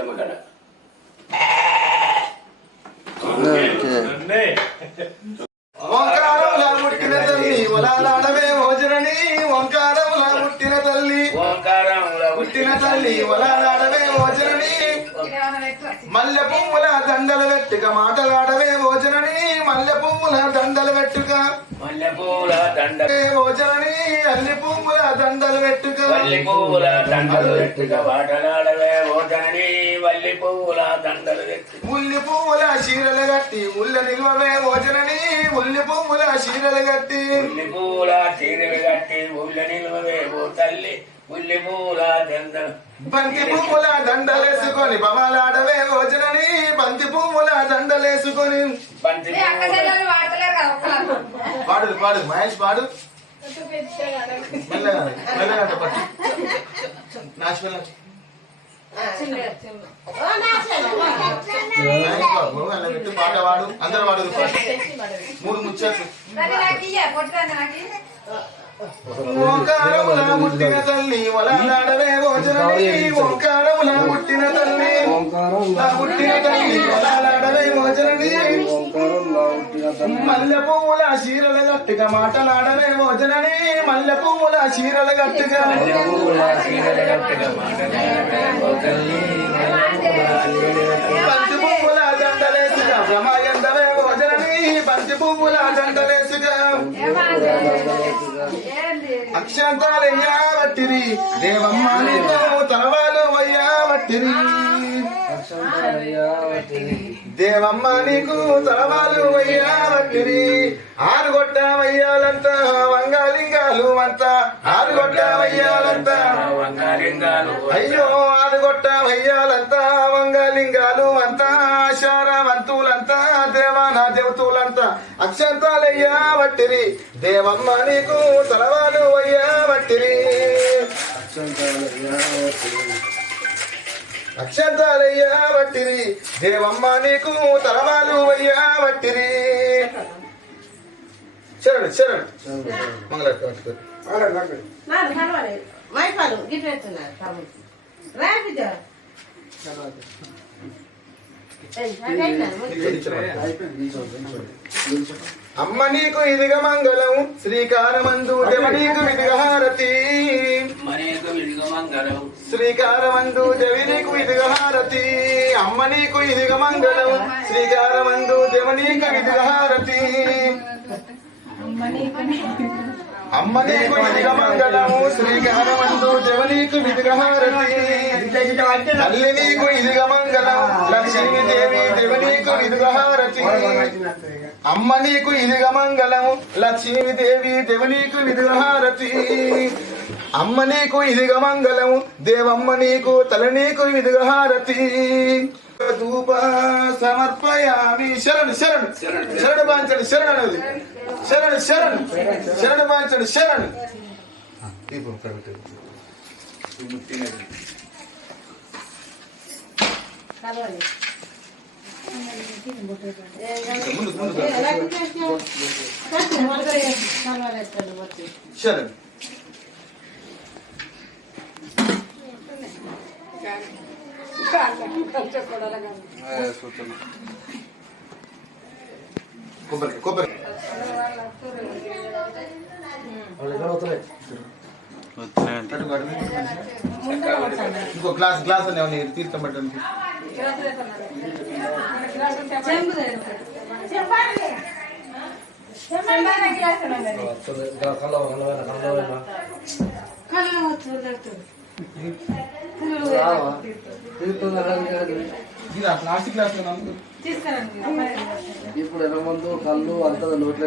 పెద్దమ్మ కడ ఓంకారముల పుట్టిన తల్లి ఓంకారముల పుట్టిన తల్లి ఓంకారముల పుట్టిన తల్లి మల్లె పువ్వుల దండలు వెట్టుక మాటలాడవే ఓజనని. మల్లె పువ్వుల దండలు వెట్టుక మల్లెపూల దండ పువ్వుల దండలు వెట్టుక వల్లి పువ్వుల దండలు వాటలాడవే వల్లి పువ్వుల దండలు పువ్వుల చీరలు కట్టి ఉల్ల నిల్వవే ఓజనని ఉల్లి పువ్వుల చీరలు కట్టి. ఉల్లి పూల చీరలు కట్టి ఉల్ల నిలువవే ఓ తల్లి ఉల్లి పూల దండలు. బంతి పువ్వుల దండలేసుకొని బంతి పువ్వుల దండలేసుకొని. పాడు పాడు మహేష్ పాడు పాట పాడు. అందరు పాడు మూడు ముచ్చట్లు. ఓంకారముల పుట్టిన తల్లి వలాడవే భోజనని ఓంకారముల పుట్టిన తల్లి పుట్టిన తల్లి వలాడవే భోజనని మల్లె పువ్వుల చీరల గట్టుగా మాటలాడలే భోజనని మల్లె పువ్వుల చీరల గట్టుగా బంతి పువ్వుల దండలేసుగా బంతి పువ్వుల దండలేసుగా అక్షంతాలయ్యా వట్టిరి దేవమ్మ తలవాలు అయ్యా వట్టిరి దేవమ్మ నీకు తలవాలు అయ్యా వట్టిరి ఆరు గొట్టమయ్యాలంతా వంగాలింగాలు అంతా ఆరు వంగాలింగాలు అయ్యో ఆరు గొట్టమయ్యాలంతా వంగాలింగాలు అంతా ఆశారవంతులంతా దేవానా దేవతులంతా అక్షంతాలయ్యా వట్టిరి దేవమ్మ నీకు తలవాలు అయ్యా వట్టిరి అక్షంతాలయ్యా వట్టిరి. దేవమ్మ నీకు తలవాలు అయ్యా వట్టిరి. చరణ్ చరణ్. మంగళ వైఫాలు గిట్ పెడుతున్నారు తమ్ముడు అమ్మ నీకు ఇదిగ మంగళం శ్రీకారమందు నీకు ఇదిగ హారతి. శ్రీకారమందు దేవి నీకు ఇదిగ హారతి. అమ్మ నీకు ఇదిగ మంగళం శ్రీకారమందు దేవ నీకు ఇదిగ హారతి. అమ్మ నీకు ఇదిగ మంగళము శ్రీకారం నీకు ఇదిగ హారతి తల్లి నీకు ఇదిగ మంగళం లక్ష్మీ దేవి దేవ నీకు ఇదిగ అమ్మ నీకు ఇదిగ మంగళము లక్ష్మీ దేవి దేవ నీకు ఇదిగ అమ్మ నీకు ఇదిగ మంగళము దేవమ్మ నీకు తల నీకు ఇదిగ ధూప సమర్పయామి. శరణ్ శరణ్ శరణ్ బాంచండి శరణ్ అనేది. శరణ్ శరణ్ శరణ్ బాంచండి శరణ్. ఇప్పుడు ఇక్కడ పెట్టండి. ముందు ముందు శరణు కొబ్బరి కొబ్బరి కట్టు, కట్టు. ఇంకో గ్లాస్ గ్లాస్ అని ఏమన్నా తీర్థం పెట్టండి ఇది ఆ ప్లాస్టిక్ గ్లాస్లో ఇప్పుడు ఎనభై మంది కళ్ళు అంతా నోట్లో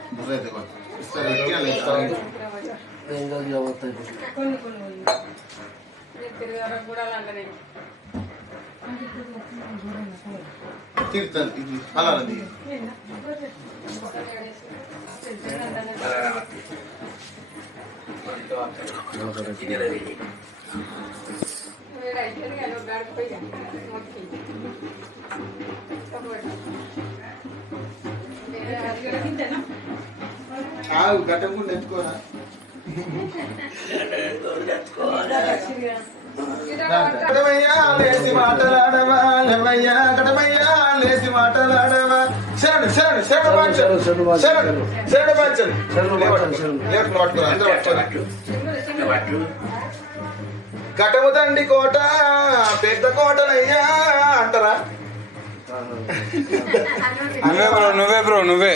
బుర్ర అయితే కొట్టు. ఇస్తారు పెట్టి అలా ఎత్తుకోరా. కటమయ్యా లేసి మాటలాడవా కటమయ్యా లేసి మాటలాడవా. శరణు శరణు శరణు పాంచలు శరణు శరణు శరణు. లేవట్టు పట్టుకోరా అందరూ పట్టుకోరా కటము తండి కోట పెద్ద కోటనయ్యా అంటారా? నువ్వే బ్రో నువ్వే. బ్రో నువ్వే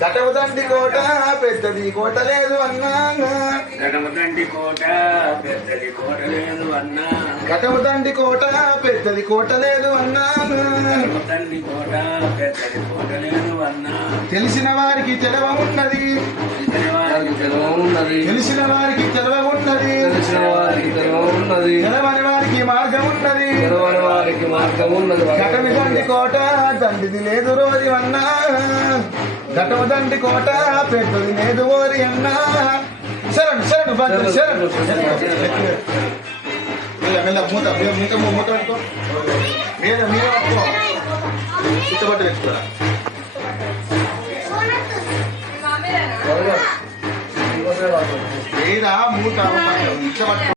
తండి కోట పెద్దది కోట లేదు అన్నా. గణమతండి కోట పెద్దది కోట లేదు అన్నా. తండి కోట పెద్దది కోట లేదు అన్నా. గణమతండి కోట పెద్దది కోట లేదు అన్నా. తెలిసిన వారికి తెలవ ఉన్నది. వారికి తెలవ ఉన్నది తెలిసిన వారికి తెలవ ఉన్నది తెలిసిన వారికి తెలవ ఉన్నది తెలవని వారికి మార్గం ఉన్నది తెలవని వారికి మార్గం ఉన్నది ఘటమి దండి కోట దండిది లేదు రోజు అన్నా. ఘటము దండి కోట పెద్దది లేదు ఓరి అన్నా. శరణ్ శరణ్ భద్ర శరణ్ మెల్ల మూత మీద మూత మూత పెట్టుకో మీద మీద పట్టుకో. పెట్టుకోరా మమ్మీ మూట?